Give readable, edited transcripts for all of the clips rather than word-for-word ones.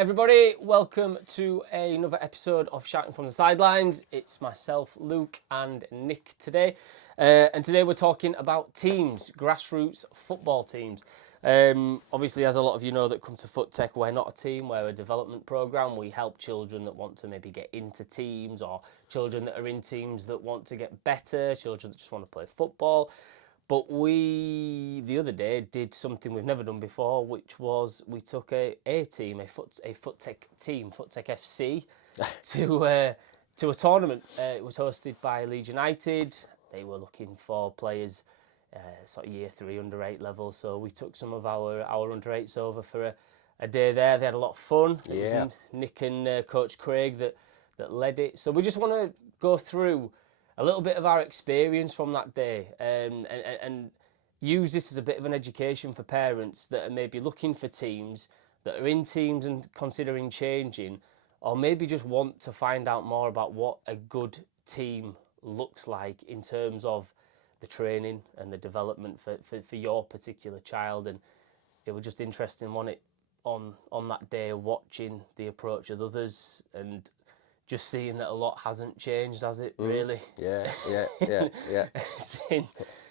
Hi everybody, welcome to another episode of Shouting from the Sidelines. It's myself, Luke and Nick today. And today we're talking about teams, grassroots football teams. Obviously, as a lot of you know that come to Foot Tech, we're not a team, we're a development programme. We help children that want to maybe get into teams, or children that are in teams that want to get better, children that just want to play football. But we, the other day, did something we've never done before, which was we took a team, a Foot Tech team, Foot Tech FC, to a tournament. It was hosted by Leeds United. They were looking for players, sort of year 3 under 8 level. So we took some of our under 8s over for a day there. They had a lot of fun. It was Nick and Coach Craig that led it. So we just want to go through a little bit of our experience from that day, and use this as a bit of an education for parents that are maybe looking for teams, that are in teams and considering changing, or maybe just want to find out more about what a good team looks like in terms of the training and the development for your particular child. And it was just interesting, wasn't it, on that day, watching the approach of others and just seeing that a lot hasn't changed, has it, really? Yeah.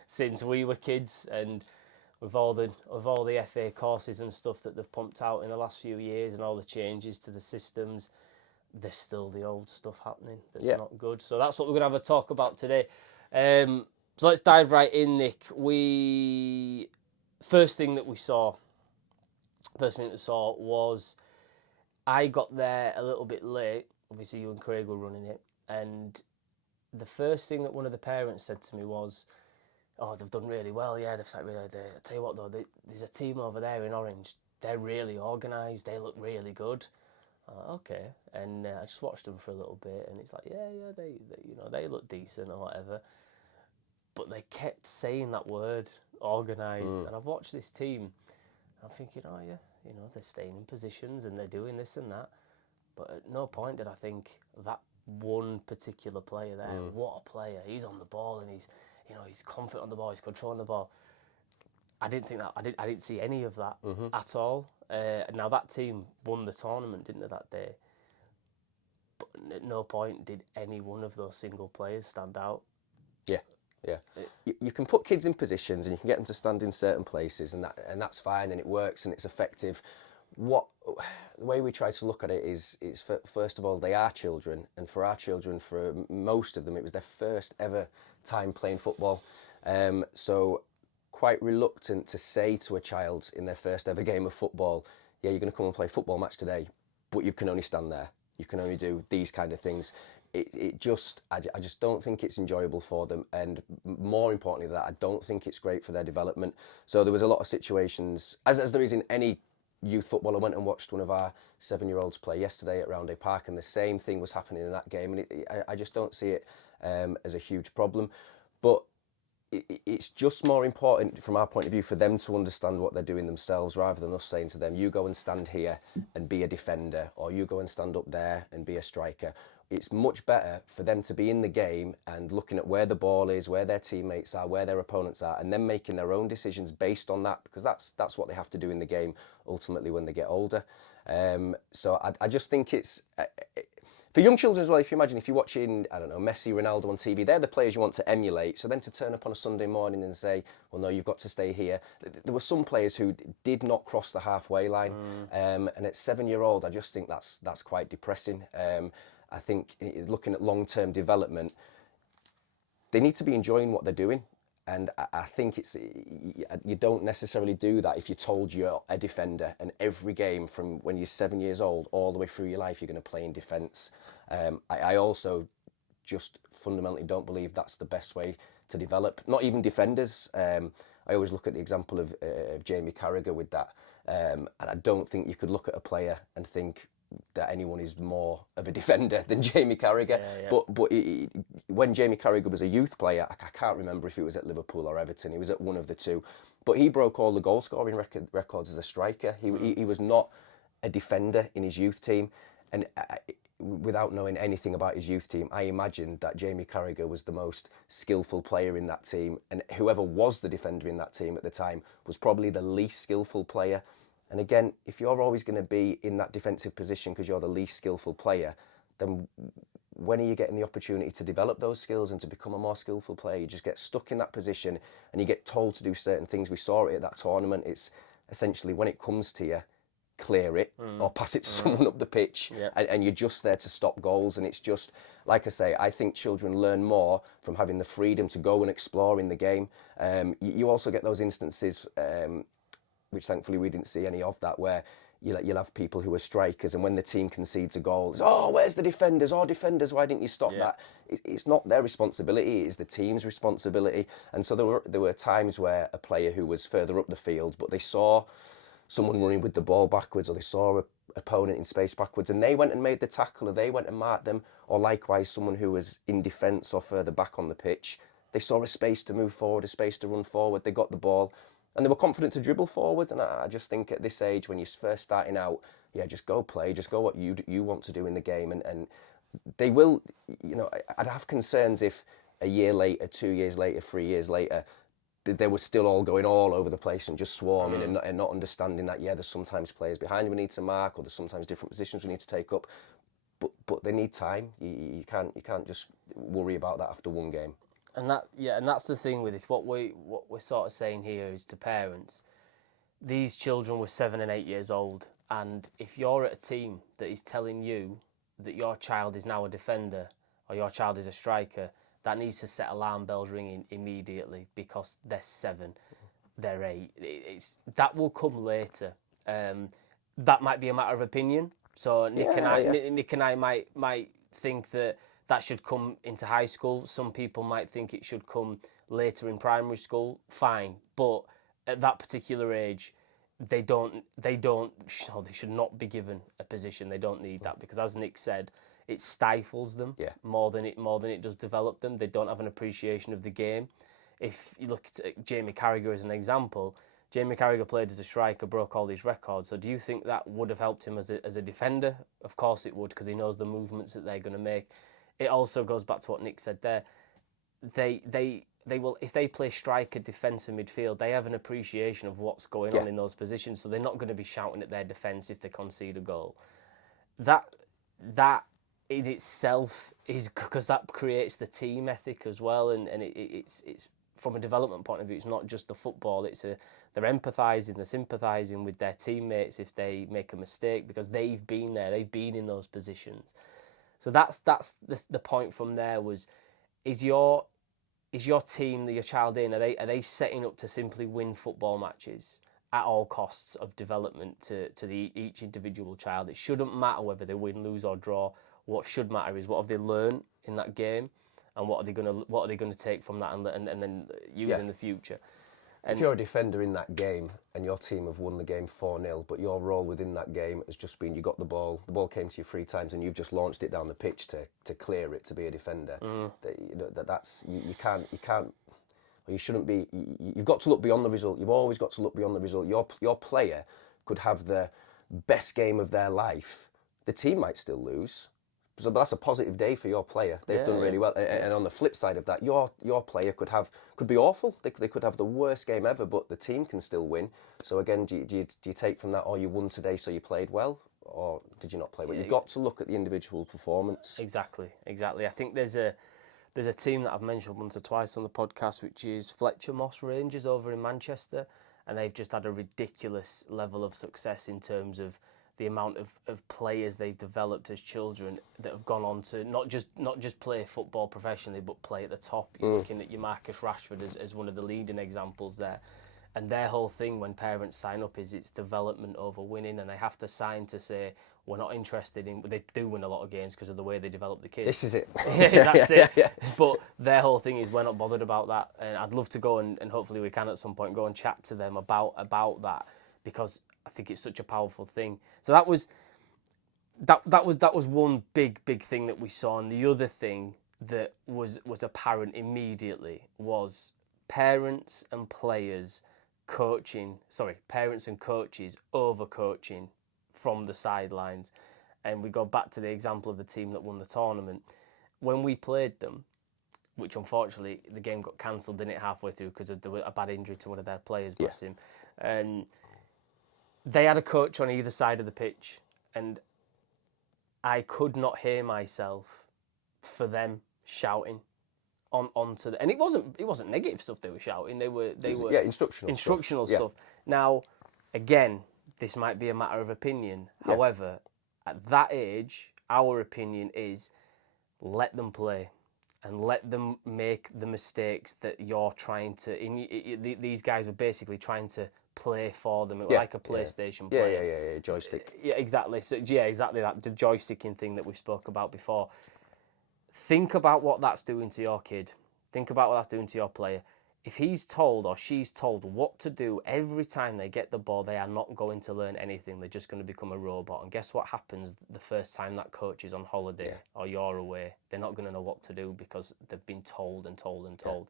Since we were kids, and with all the FA courses and stuff that they've pumped out in the last few years and all the changes to the systems, there's still the old stuff happening that's not good. So that's what we're going to have a talk about today. So let's dive right in, Nick. First thing that saw was, I got there a little bit late. Obviously, you and Craig were running it, and the first thing that one of the parents said to me was, "Oh, they've done really well. Yeah, they've started really. I tell you what, though, there's a team over there in orange. They're really organised. They look really good." Okay, and I just watched them for a little bit, and it's like, yeah, they look decent or whatever. But they kept saying that word, organised, and I've watched this team. And I'm thinking, oh yeah, they're staying in positions and they're doing this and that. But at no point did I think that one particular player there, what a player, he's on the ball and he's confident on the ball, he's controlling the ball. I didn't think that, I didn't see any of that at all. Now that team won the tournament, didn't they, that day? But at no point did any one of those single players stand out. Yeah. You can put kids in positions and you can get them to stand in certain places, and that's fine, and it works and it's effective. The way we try to look at it is first of all, they are children, and for our children, for most of them, it was their first ever time playing football. So quite reluctant to say to a child in their first ever game of football, yeah, you're going to come and play a football match today, but you can only stand there. You can only do these kind of things. I just don't think it's enjoyable for them, and more importantly than that, I don't think it's great for their development. So there was a lot of situations, as there is in any youth football. I went and watched one of our 7-year-olds play yesterday at Roundhay Park, and the same thing was happening in that game, and I just don't see it as a huge problem. But it's just more important from our point of view for them to understand what they're doing themselves, rather than us saying to them, you go and stand here and be a defender, or you go and stand up there and be a striker. It's much better for them to be in the game and looking at where the ball is, where their teammates are, where their opponents are, and then making their own decisions based on that, because that's what they have to do in the game ultimately when they get older. So I just think it's for young children as well. If you're watching, I don't know, Messi, Ronaldo on TV, they're the players you want to emulate. So then to turn up on a Sunday morning and say, well, no, you've got to stay here. There were some players who did not cross the halfway line. And at 7-year-old, I just think that's quite depressing. I think looking at long-term development, they need to be enjoying what they're doing. And I think you don't necessarily do that if you're told you're a defender, and every game from when you're 7 years old all the way through your life you're going to play in defence. I also just fundamentally don't believe that's the best way to develop. Not even defenders. I always look at the example of Jamie Carragher with that, and I don't think you could look at a player and think that anyone is more of a defender than Jamie Carragher. But when Jamie Carragher was a youth player, I can't remember if it was at Liverpool or Everton, he was at one of the two, but he broke all the goal scoring records as a striker. He was not a defender in his youth team, and without knowing anything about his youth team, I imagined that Jamie Carragher was the most skillful player in that team, and whoever was the defender in that team at the time was probably the least skillful player. And again, if you're always going to be in that defensive position because you're the least skillful player, then when are you getting the opportunity to develop those skills and to become a more skillful player? You just get stuck in that position and you get told to do certain things. We saw it at that tournament. It's essentially, when it comes to you, clear it or pass it to someone up the pitch, and you're just there to stop goals. And it's just, like I say, I think children learn more from having the freedom to go and explore in the game. You also get those instances, which thankfully we didn't see any of that, where you'll have people who are strikers, and when the team concedes a goal, it's, oh, where's the defenders? Oh, defenders, why didn't you stop that? It's not their responsibility, it's the team's responsibility. And so there were times where a player who was further up the field, but they saw someone running with the ball backwards, or they saw an opponent in space backwards, and they went and made the tackle, or they went and marked them, or likewise someone who was in defence or further back on the pitch, they saw a space to move forward, a space to run forward, they got the ball, and they were confident to dribble forward. And I just think at this age, when you're first starting out, just go play, just go what you want to do in the game. And they will, I'd have concerns if a year later, 2 years later, 3 years later, they were still all going all over the place and just swarming and not understanding that, there's sometimes players behind we need to mark, or there's sometimes different positions we need to take up. But they need time. You can't just worry about that after one game. And that's the thing with this. What we're sort of saying here is to parents, these children were 7 and 8 years old, and if you're at a team that is telling you that your child is now a defender or your child is a striker, that needs to set alarm bells ringing immediately, because they're 7, they're 8. That will come later. That might be a matter of opinion. So Nick and I might think that should come into high school. Some people might think it should come later in primary school. Fine, but at that particular age, they should not be given a position. They don't need that, because, as Nick said, it stifles them more than it does develop them. They don't have an appreciation of the game. If you look at Jamie Carragher as an example, Jamie Carragher played as a striker, broke all these records. So do you think that would have helped him as a defender? Of course it would, because he knows the movements that they're going to make. It also goes back to what Nick said there. They will, if they play striker, defence and midfield, they have an appreciation of what's going on in those positions, so they're not going to be shouting at their defence if they concede a goal. That in itself is, because that creates the team ethic as well, and it's from a development point of view, it's not just the football, they're empathising, they're sympathising with their teammates if they make a mistake, because they've been there, they've been in those positions. So that's the point from there was, is your team that your child in, are they setting up to simply win football matches at all costs of development to each individual child? It shouldn't matter whether they win, lose or draw. What should matter is, what have they learned in that game, and what are they going to take from that and then use in the future. And if you're a defender in that game and your team have won the game 4-0, but your role within that game has just been, you got the ball came to you 3 times and you've just launched it down the pitch to clear it, to be a defender, that's you can't, or you shouldn't be. You've got to look beyond the result. You've always got to look beyond the result. Your player could have the best game of their life. The team might still lose. So that's a positive day for your player. They've done really well. And on the flip side of that, your player could be awful. They could have the worst game ever, but the team can still win. So again, do you take from that, you won today, so you played well, or did you not play well? You've got to look at the individual performance. Exactly. I think there's a team that I've mentioned once or twice on the podcast, which is Fletcher Moss Rangers over in Manchester, and they've just had a ridiculous level of success in terms of the amount of players they've developed as children that have gone on to not just play football professionally, but play at the top. You're looking at your Marcus Rashford as one of the leading examples there. And their whole thing when parents sign up is it's development over winning, and they have to sign to say, we're not interested in... They do win a lot of games because of the way they develop the kids. This is it. That's it. Yeah. But their whole thing is, we're not bothered about that. And I'd love to go and hopefully we can at some point go and chat to them about that, because I think it's such a powerful thing. So that was one big thing that we saw, and the other thing that was apparent immediately was parents and coaches overcoaching from the sidelines. And we go back to the example of the team that won the tournament. When we played them, which unfortunately the game got cancelled, didn't it, halfway through because of a bad injury to one of their players, bless him. And they had a coach on either side of the pitch, and I could not hear myself for them shouting onto the, and it wasn't negative stuff they were shouting. They were Yeah, instructional stuff. Now, again, this might be a matter of opinion. Yeah. However, at that age, our opinion is let them play and let them make the mistakes that you're trying to. These guys were basically trying to play for them, like a PlayStation player. Yeah, joystick. Yeah, exactly. So yeah, exactly that, the joysticking thing that we spoke about before. Think about what that's doing to your kid. Think about what that's doing to your player. If he's told or she's told what to do every time they get the ball, they are not going to learn anything. They're just going to become a robot. And guess what happens the first time that coach is on holiday or you're away? They're not going to know what to do because they've been told and told and told.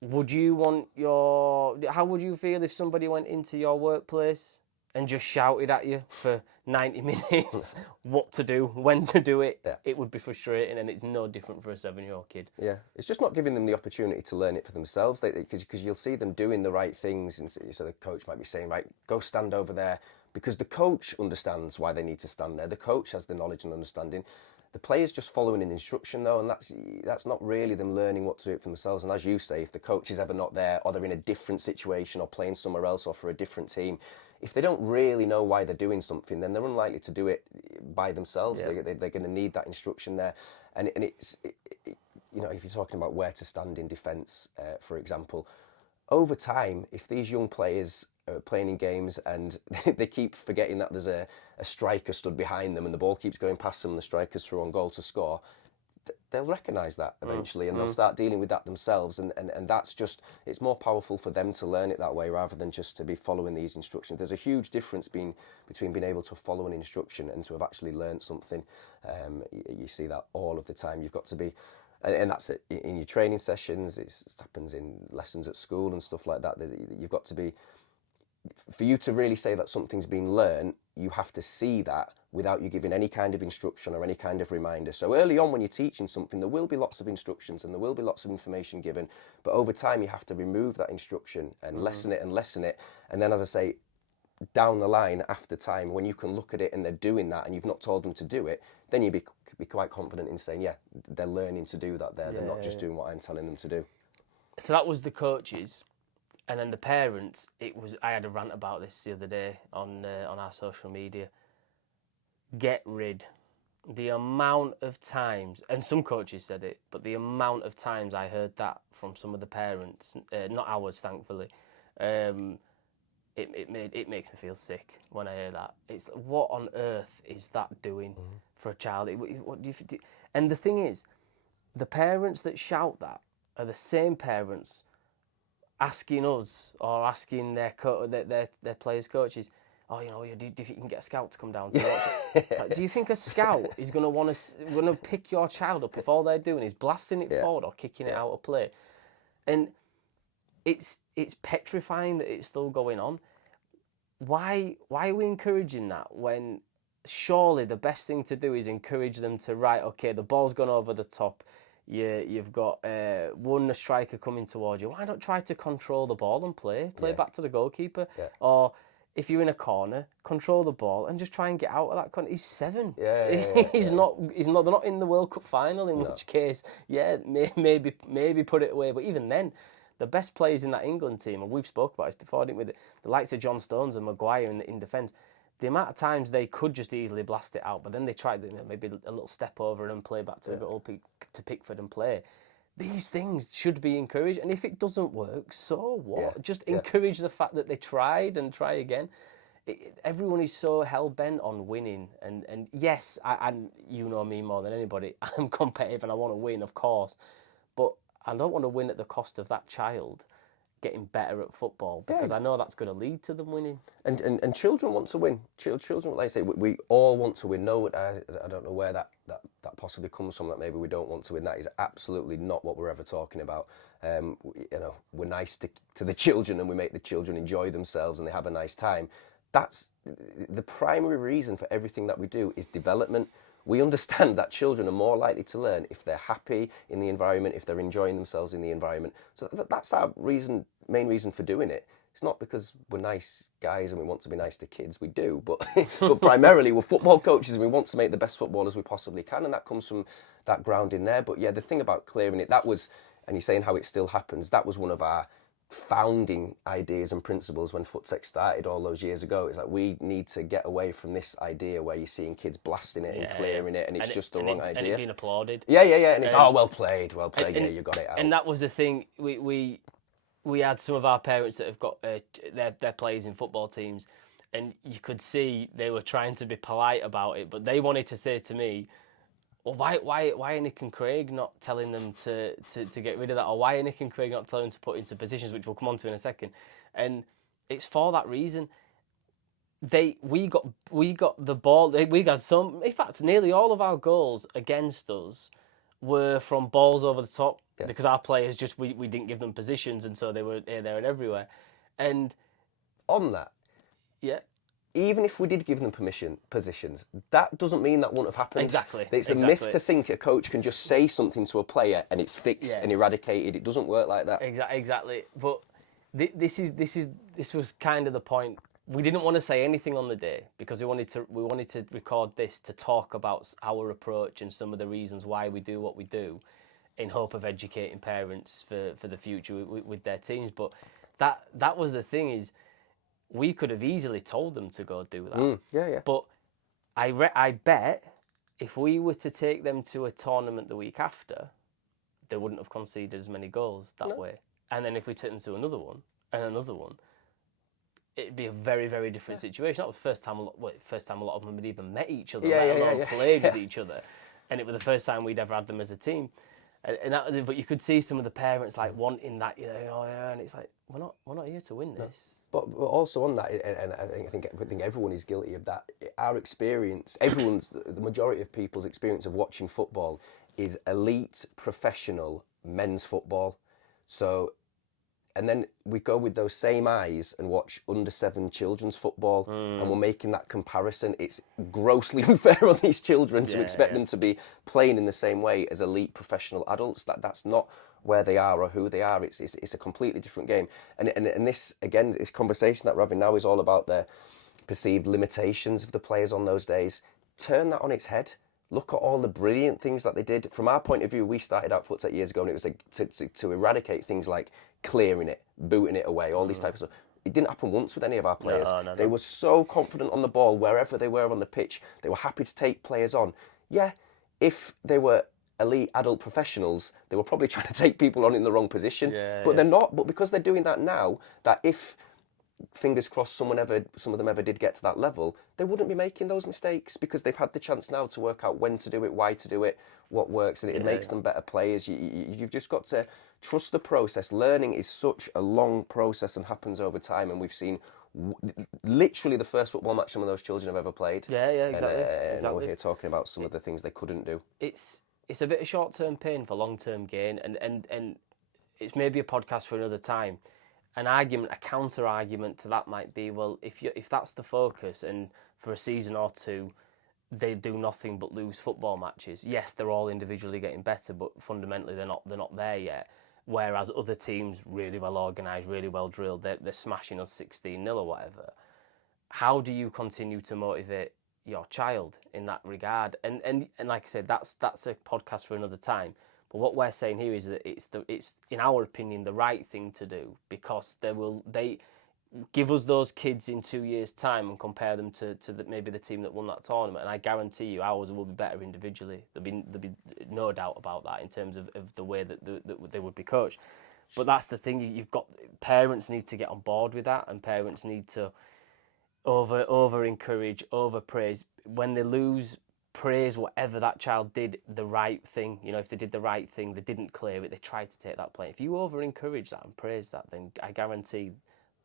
Would you want how would you feel if somebody went into your workplace and just shouted at you for 90 minutes what to do, when to do it? Yeah. It would be frustrating, and it's no different for a 7-year-old kid. Yeah, it's just not giving them the opportunity to learn it for themselves. Because you'll see them doing the right things, and so the coach might be saying, right, go stand over there, because the coach understands why they need to stand there. The coach has the knowledge and understanding. The player's just following an instruction, though, and that's not really them learning what to do it for themselves. And as you say, if the coach is ever not there, or they're in a different situation, or playing somewhere else, or for a different team, if they don't really know why they're doing something, then they're unlikely to do it by themselves. Yeah. They're going to need that instruction there. And it's you know, if you're talking about where to stand in defence, for example, over time, if these young players are playing in games and they keep forgetting that there's a striker stood behind them and the ball keeps going past them and the striker's through on goal to score, they'll recognise that eventually and they'll start dealing with that themselves, and that's just, it's more powerful for them to learn it that way rather than just to be following these instructions. There's a huge difference between being able to follow an instruction and to have actually learned something. You see that all of the time. You've got to be, and that's it in your training sessions, it happens in lessons at school and stuff like that. You've got to be, for you to really say that something's been learned, you have to see that without you giving any kind of instruction or any kind of reminder. So early on when you're teaching something, there will be lots of instructions and there will be lots of information given, but over time you have to remove that instruction and lessen it and lessen it. And then, as I say, down the line after time, when you can look at it and they're doing that and you've not told them to do it, then you'd be quite confident in saying, yeah, they're learning to do that there. They're not just doing what I'm telling them to do. So that was the coaches. And then the parents, I had a rant about this the other day on our social media. Get rid. The amount of times, and some coaches said it, but the amount of times I heard that from some of the parents, not ours, thankfully, it makes me feel sick when I hear that. It's what on earth is that doing for a child? What do you? And the thing is, the parents that shout that are the same parents asking us or asking their players' coaches, oh, you know, do you think you can get a scout to come down to watch it? Like, do you think a scout is going to pick your child up if all they're doing is blasting it forward or kicking it out of play? And it's petrifying that it's still going on. Why are we encouraging that when surely the best thing to do is encourage them to, right, okay, the ball's gone over the top. You've got one striker coming towards you. Why not try to control the ball and play back to the goalkeeper? Yeah. Or if you're in a corner, control the ball and just try and get out of that corner. He's 7. He's not. They're not in the World Cup final. In which case, maybe put it away. But even then, the best players in that England team, and we've spoke about this before, didn't we? The likes of John Stones and Maguire in defence. The amount of times they could just easily blast it out, but then they tried maybe a little step over and play back to to Pickford and play. These things should be encouraged, and if it doesn't work, so what? Just encourage the fact that they tried and try again. Everyone is so hell-bent on winning, and yes, and you know me more than anybody, I'm competitive and I want to win, of course, but I don't want to win at the cost of that child getting better at football, because I know that's going to lead to them winning. And children want to win. Children, like I say, we all want to win. No, I don't know where that possibly comes from, that maybe we don't want to win. That is absolutely not what we're ever talking about. You know, we're nice to the children and we make the children enjoy themselves and they have a nice time. That's the primary reason for everything that we do, is development. We understand that children are more likely to learn if they're happy in the environment, if they're enjoying themselves in the environment. So that's our main reason for doing it. it's not because we're nice guys and we want to be nice to kids. We do, but but primarily we're football coaches and we want to make the best footballers we possibly can, and that comes from that grounding there. But yeah, the thing about clearing it, that was, and you're saying how it still happens, that was one of our founding ideas and principles when Foottech started all those years ago. It's like, we need to get away from this idea where you're seeing kids blasting it and clearing it, and it's just the wrong idea. And it being applauded. Yeah, and it's, well played, yeah, you got it out. And that was the thing, we had some of our parents that have got their players in football teams, and you could see they were trying to be polite about it, but they wanted to say to me, well, why are Nick and Craig not telling them to get rid of that? Or why are Nick and Craig not telling them to put into positions, which we'll come on to in a second? And it's for that reason. We got the ball. We got some. In fact, nearly all of our goals against us were from balls over the top, because our players just we didn't give them positions, and so they were here, there, and everywhere. And on that, even if we did give them positions, that doesn't mean that wouldn't have happened. Exactly. It's a myth to think a coach can just say something to a player and it's fixed and eradicated. It doesn't work like that. Exactly. But this was kind of the point. We didn't want to say anything on the day because we wanted to record this to talk about our approach and some of the reasons why we do what we do, in hope of educating parents for the future with their teams. But that was the thing, is we could have easily told them to go do that. Yeah. But I bet if we were to take them to a tournament the week after, they wouldn't have conceded as many goals that way. And then if we took them to another one and another one, it'd be a very, very different situation. That was the first time a lot of them had even met each other, let alone played with each other. And it was the first time we'd ever had them as a team. But you could see some of the parents like wanting that, and it's like, we're not here to win this. But also on that, and I think everyone is guilty of that. Our experience, the majority of people's experience of watching football is elite, professional men's football. So, and then we go with those same eyes and watch under-7 children's football, and we're making that comparison. It's grossly unfair on these children to expect them to be playing in the same way as elite professional adults. That's not where they are or who they are. It's a completely different game. And this, again, this conversation that we're having now is all about the perceived limitations of the players on those days. Turn that on its head. Look at all the brilliant things that they did. From our point of view, we started out Foottech years ago, and it was to eradicate things like clearing it, booting it away, all these types of stuff. It didn't happen once with any of our players. No. They were so confident on the ball wherever they were on the pitch. They were happy to take players on. Yeah, if they were elite adult professionals, they were probably trying to take people on in the wrong position. But they're not. But because they're doing that now, that if, fingers crossed, some of them ever did get to that level, they wouldn't be making those mistakes because they've had the chance now to work out when to do it, why to do it, what works, and it makes them better players. You've just got to trust the process. Learning is such a long process and happens over time, and we've seen literally the first football match some of those children have ever played. Exactly. And we're here talking about some of the things they couldn't do. It's a bit of short-term pain for long-term gain, and it's maybe a podcast for another time. An argument, a counter-argument to that might be, well, if that's the focus, and for a season or two they do nothing but lose football matches. Yes, they're all individually getting better, but fundamentally they're not there yet. Whereas other teams, really well organised, really well drilled, they're smashing us 16-0 or whatever. How do you continue to motivate your child in that regard? And like I said, that's a podcast for another time. But what we're saying here is that it's in our opinion the right thing to do, because they give us those kids in 2 years' time and compare them to maybe the team that won that tournament, and I guarantee you ours will be better individually. There'll be no doubt about that in terms of the way that they would be coached. But that's the thing, you've got parents need to get on board with that, and parents need to over encourage, over praise. When they lose, praise whatever that child did the right thing. If they did the right thing, they didn't clear it, they tried to take that play. If you over encourage that and praise that, then I guarantee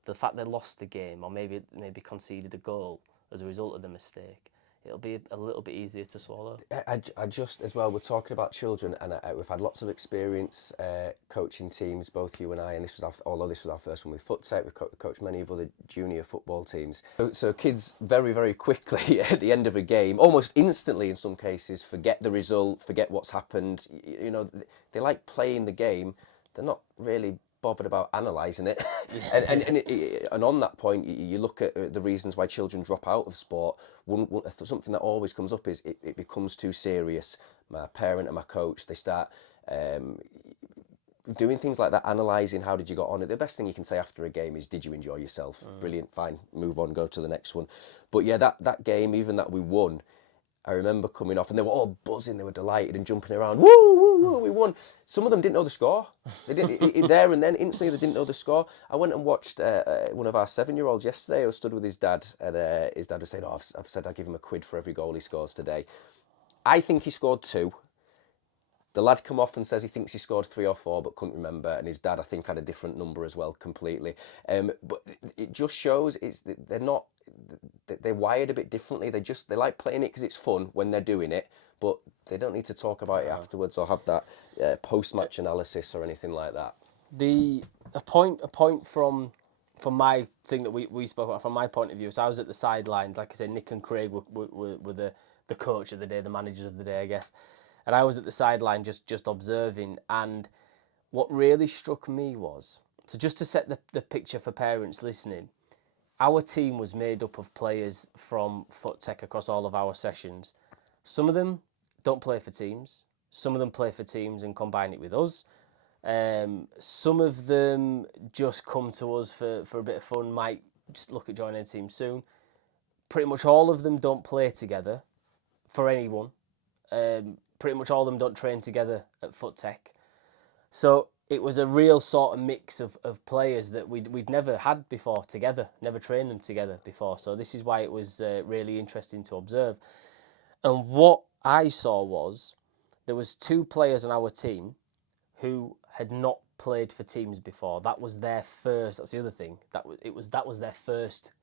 the fact they lost the game or maybe conceded a goal as a result of the mistake, it'll be a little bit easier to swallow. I just, as well, we're talking about children, and we've had lots of experience coaching teams, both you and I, and although this was our first one with Foottech, we've coached many of other junior football teams. So kids very, very quickly at the end of a game, almost instantly in some cases, forget the result, forget what's happened. They like playing the game. They're not really bothered about analysing it. And on that point, you look at the reasons why children drop out of sport. Something that always comes up is it becomes too serious. My parent and my coach, they start doing things like that, analysing how did you get on. The best thing you can say after a game is, did you enjoy yourself? Brilliant, fine, move on, go to the next one. But yeah, that game, even that we won, I remember coming off and they were all buzzing, they were delighted and jumping around. Woo, woo, woo, we won. Some of them didn't know the score. They didn't, there and then, instantly, they didn't know the score. I went and watched one of our 7-year-olds yesterday. I was stood with his dad, and his dad was saying, oh, I've said I'll give him a quid for every goal he scores today. I think he scored 2. The lad come off and says he thinks he scored 3 or 4, but couldn't remember. And his dad, I think, had a different number as well, completely. But it just shows they're wired a bit differently. They like playing it because it's fun when they're doing it, but they don't need to talk about it afterwards or have that post-match analysis or anything like that. A point from my thing that we spoke about, from my point of view, so I was at the sidelines. Like I said, Nick and Craig were the coach of the day, the managers of the day, I guess. And I was at the sideline just observing, and what really struck me was, so just to set the picture for parents listening, our team was made up of players from FootTech across all of our sessions. Some of them don't play for teams. Some of them play for teams and combine it with us. Some of them just come to us for a bit of fun, might just look at joining a team soon. Pretty much all of them don't play together for anyone. Pretty much all of them don't train together at FootTech. So it was a real sort of mix of players that we'd never had before together, never trained them together before. So this is why it was really interesting to observe. And what I saw was there was 2 players on our team who had not played for teams before. That was their first. That's the other thing. That was their first,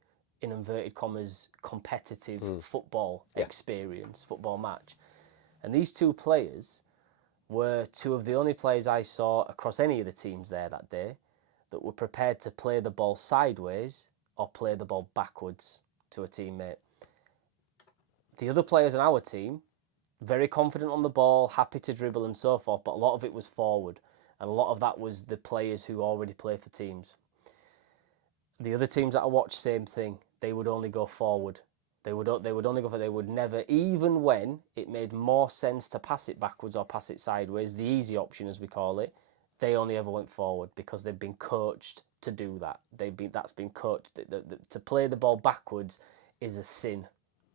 in inverted commas, competitive football experience, football match. And these 2 players were 2 of the only players I saw across any of the teams there that day that were prepared to play the ball sideways or play the ball backwards to a teammate. The other players on our team, very confident on the ball, happy to dribble and so forth, but a lot of it was forward. And a lot of that was the players who already play for teams. The other teams that I watched, same thing. They would only go forward. They would only go for. They would never, even when it made more sense to pass it backwards or pass it sideways, the easy option as we call it, they only ever went forward because they've been coached to do that. That's been coached. To play the ball backwards is a sin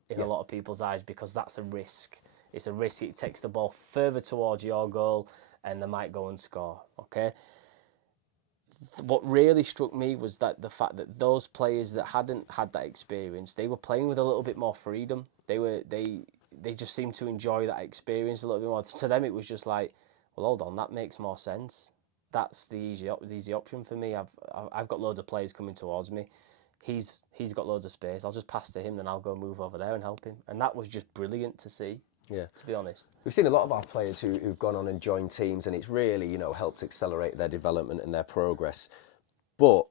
in a lot of people's eyes because that's a risk. It's a risk. It takes the ball further towards your goal, and they might go and score. Okay. What really struck me was that the fact that those players that hadn't had that experience, they were playing with a little bit more freedom. They just seemed to enjoy that experience a little bit more. To them, it was just like, well, hold on, that makes more sense. That's the easy option for me. I've got loads of players coming towards me. He's got loads of space. I'll just pass to him, then I'll go move over there and help him. And that was just brilliant to see. Yeah, to be honest, we've seen a lot of our players who've gone on and joined teams, and it's really helped accelerate their development and their progress. But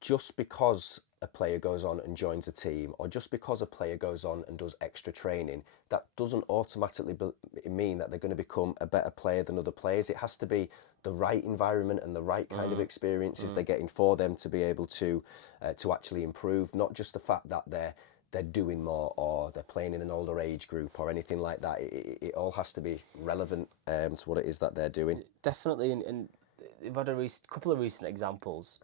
just because a player goes on and joins a team, or just because a player goes on and does extra training, that doesn't automatically mean that they're going to become a better player than other players. It has to be the right environment and the right kind of experiences they're getting for them to be able to actually improve. Not just the fact that they're doing more or they're playing in an older age group or anything like that. It all has to be relevant to what it is that they're doing. Definitely, and we've had a couple of recent examples.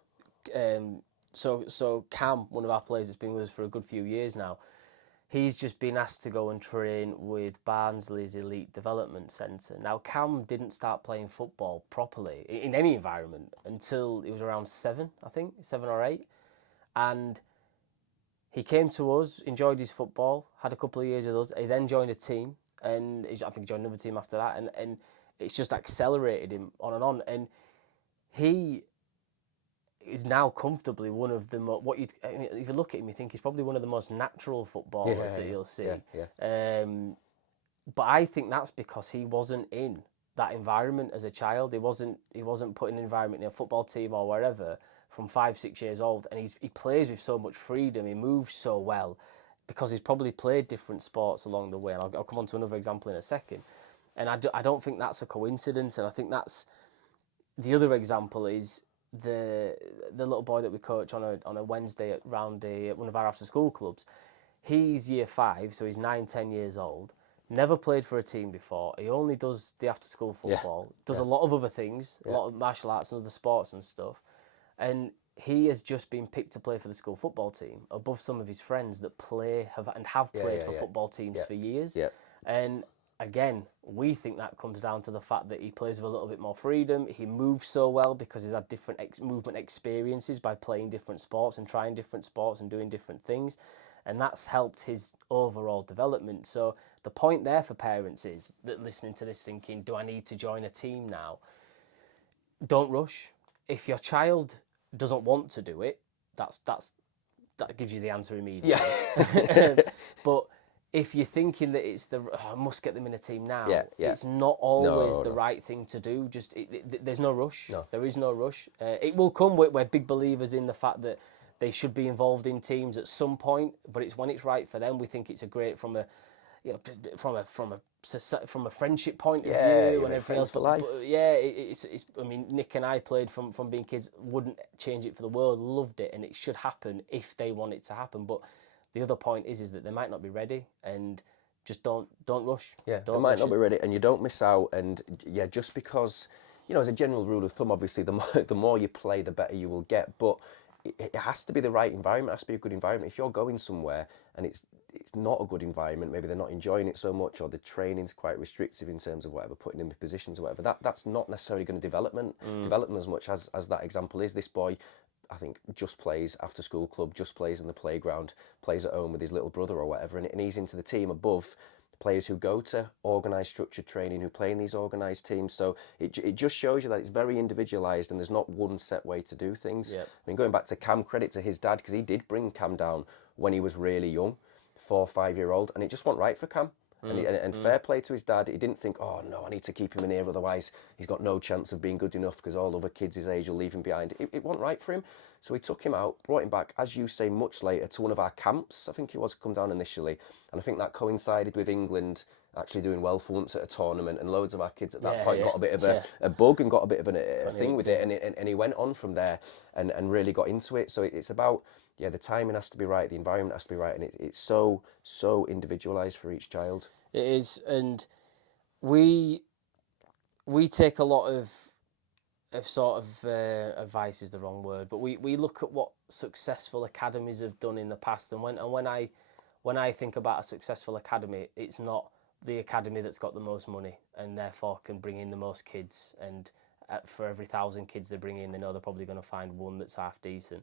So Cam, one of our players that's been with us for a good few years now, he's just been asked to go and train with Barnsley's Elite Development Centre. Now, Cam didn't start playing football properly in any environment until he was around 7 or 8. And he came to us, enjoyed his football, had a couple of years with us. He then joined a team, and I think he joined another team after that. And it's just accelerated him on. And he is now comfortably one of the if you look at him, you think he's probably one of the most natural footballers that you'll see. But I think that's because he wasn't in that environment as a child. He wasn't put in an environment in a football team or wherever from 5-6 years old, and he plays with so much freedom. He moves so well because he's probably played different sports along the way. And I'll come on to another example in a second. And I don't think that's a coincidence. And I think that's the other example is the little boy that we coach on a Wednesday at one of our after school clubs, he's year 5, so he's 9-10 years old. Never played for a team before. He only does the after school football. Does a lot of other things, a lot of martial arts and other sports and stuff. And he has just been picked to play for the school football team above some of his friends that have played for football teams for years. Yeah. And again, we think that comes down to the fact that he plays with a little bit more freedom. He moves so well because he's had different movement experiences by playing different sports and trying different sports and doing different things. And that's helped his overall development. So the point there for parents is that listening to this thinking, do I need to join a team now? Don't rush. If your child doesn't want to do it, that gives you the answer immediately. Yeah. But if you're thinking that it's I must get them in a team now, it's not always the right thing to do. Just there's no rush. No. There is no rush. It will come. We're big believers in the fact that they should be involved in teams at some point, but it's when it's right for them. We think it's a great from a friendship point of view and everything else. For life. But it's. I mean, Nick and I played from being kids. Wouldn't change it for the world. Loved it, and it should happen if they want it to happen. But the other point is that they might not be ready, and just don't rush. Yeah, they might not be ready, and you don't miss out. And just because, as a general rule of thumb, obviously the more you play, the better you will get. But it has to be the right environment. It has to be a good environment. If you're going somewhere and it's not a good environment, maybe they're not enjoying it so much, or the training's quite restrictive in terms of whatever, putting them in positions or whatever, that's not necessarily going to develop them as much as that example is. This boy, I think, just plays after school club, just plays in the playground, plays at home with his little brother or whatever, and he's into the team above players who go to organised structured training, who play in these organised teams. So it just shows you that it's very individualised and there's not one set way to do things. Yep. I mean, going back to Cam, credit to his dad, because he did bring Cam down when he was really young, 4 or 5 year old, and it just went right for Cam. And fair play to his dad. He didn't think, oh no, I need to keep him in here, otherwise he's got no chance of being good enough because all other kids his age will leave him behind. It wasn't right for him. So he took him out, brought him back, as you say, much later to one of our camps. I think it was come down initially. And I think that coincided with England actually doing well for once at a tournament, and loads of our kids at that point got a bit of a bug and got a bit of a thing with it. And he went on from there and really got into it. So it's about, the timing has to be right, the environment has to be right, and it's so individualised for each child. It is, and we take a lot of sort of advice is the wrong word, but we look at what successful academies have done in the past, and when I think about a successful academy, it's not the academy that's got the most money and therefore can bring in the most kids, and for every 1,000 kids they bring in, they know they're probably going to find one that's half decent.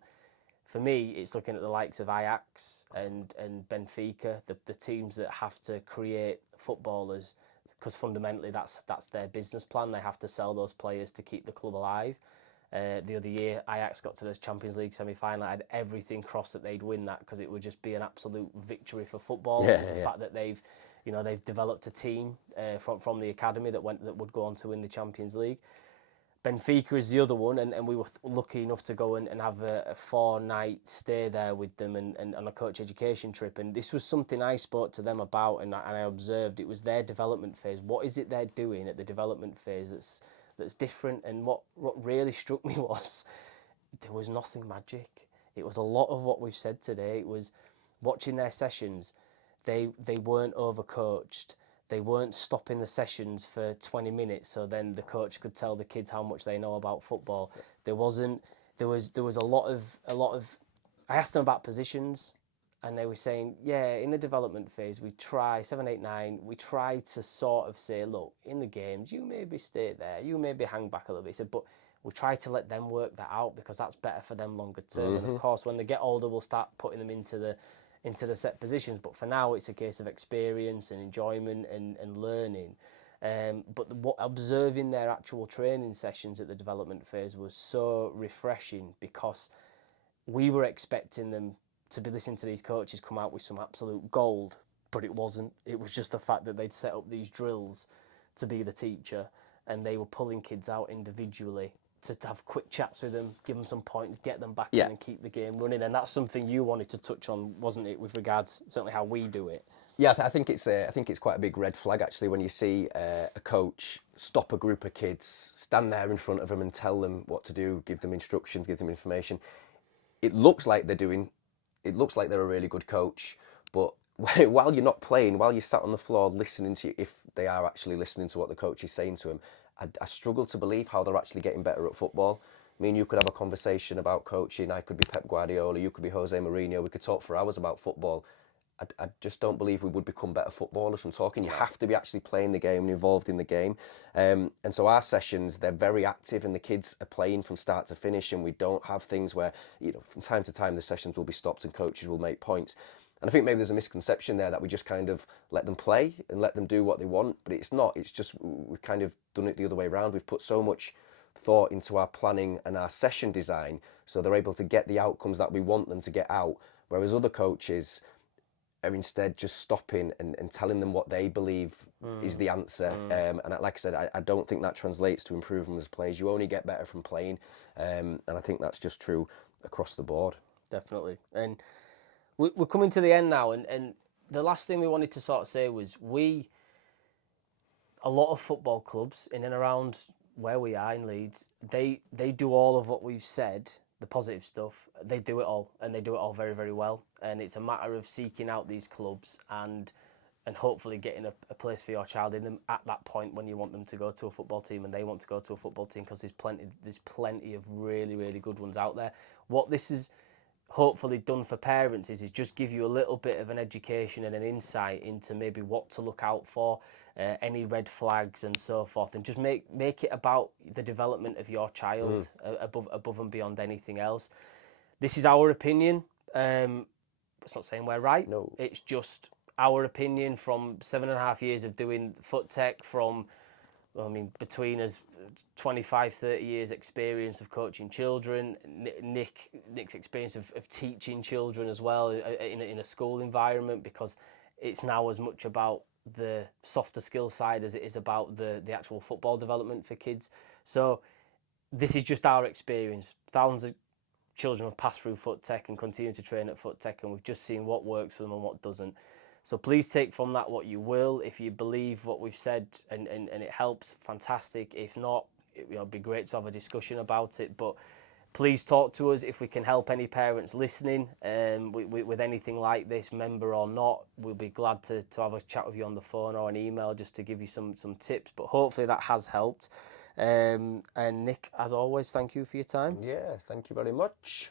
For me, it's looking at the likes of Ajax and Benfica, the teams that have to create footballers, because fundamentally that's their business plan. They have to sell those players to keep the club alive. The other year, Ajax got to the Champions League semi-final. I had everything crossed that they'd win that, because it would just be an absolute victory for football. The fact that they've developed a team from the academy that would go on to win the Champions League. Benfica is the other one, and we were lucky enough to go and have a 4-night stay there with them and on a coach education trip. And this was something I spoke to them about, and I observed it was their development phase. What is it they're doing at the development phase that's different? And what really struck me was there was nothing magic. It was a lot of what we've said today. It was watching their sessions. They weren't overcoached. They weren't stopping the sessions for 20 minutes so then the coach could tell the kids how much they know about football. There was a lot of I asked them about positions, and they were saying, in the development phase we try 7, 8, 9, we try to sort of say, look, in the games you maybe stay there, you maybe hang back a little bit. He said, but we try to let them work that out because that's better for them longer term. And of course when they get older we'll start putting them into the set positions, but for now it's a case of experience and enjoyment and learning. But observing their actual training sessions at the development phase was so refreshing, because we were expecting them to be listening to these coaches come out with some absolute gold, but it wasn't. It was just the fact that they'd set up these drills to be the teacher, and they were pulling kids out individually to have quick chats with them, give them some points, get them back in and keep the game running. And that's something you wanted to touch on, wasn't it, with regards certainly how we do it? Yeah, I think it's quite a big red flag actually when you see a coach stop a group of kids, stand there in front of them and tell them what to do, give them instructions, give them information. It looks like they're a really good coach, but while you're not playing, while you're sat on the floor listening to you, if they are actually listening to what the coach is saying to them, I struggle to believe how they're actually getting better at football. I mean, you could have a conversation about coaching. I could be Pep Guardiola, you could be Jose Mourinho. We could talk for hours about football. I just don't believe we would become better footballers from talking. You have to be actually playing the game and involved in the game. And so our sessions, they're very active and the kids are playing from start to finish, and we don't have things where, from time to time the sessions will be stopped and coaches will make points. And I think maybe there's a misconception there that we just kind of let them play and let them do what they want, but it's not. It's just we've kind of done it the other way around. We've put so much thought into our planning and our session design so they're able to get the outcomes that we want them to get out, whereas other coaches are instead just stopping and telling them what they believe is the answer. And like I said, I don't think that translates to improvement as players. You only get better from playing. And I think that's just true across the board. Definitely. And we're coming to the end now. And the last thing we wanted to sort of say was a lot of football clubs in and around where we are in Leeds, they do all of what we've said, the positive stuff. They do it all, and they do it all very, very well. And it's a matter of seeking out these clubs and hopefully getting a place for your child in them at that point when you want them to go to a football team and they want to go to a football team, because there's plenty of really, really good ones out there. What this is hopefully done for parents is just give you a little bit of an education and an insight into maybe what to look out for, any red flags and so forth, and just make it about the development of your child above and beyond anything else. This is our opinion. It's not saying we're right. No. It's just our opinion from 7.5 years of doing foot tech, between us 25, 30 years experience of coaching children, Nick's experience of teaching children as well in a school environment, because it's now as much about the softer skill side as it is about the actual football development for kids. So this is just our experience. Thousands of children have passed through foot tech and continue to train at foot tech, and we've just seen what works for them and what doesn't. So please take from that what you will. If you believe what we've said and it helps, fantastic. If not, it'd be great to have a discussion about it. But please talk to us if we can help any parents listening with anything like this, member or not. We'll be glad to have a chat with you on the phone or an email just to give you some tips. But hopefully that has helped. And Nick, as always, thank you for your time. Yeah, thank you very much.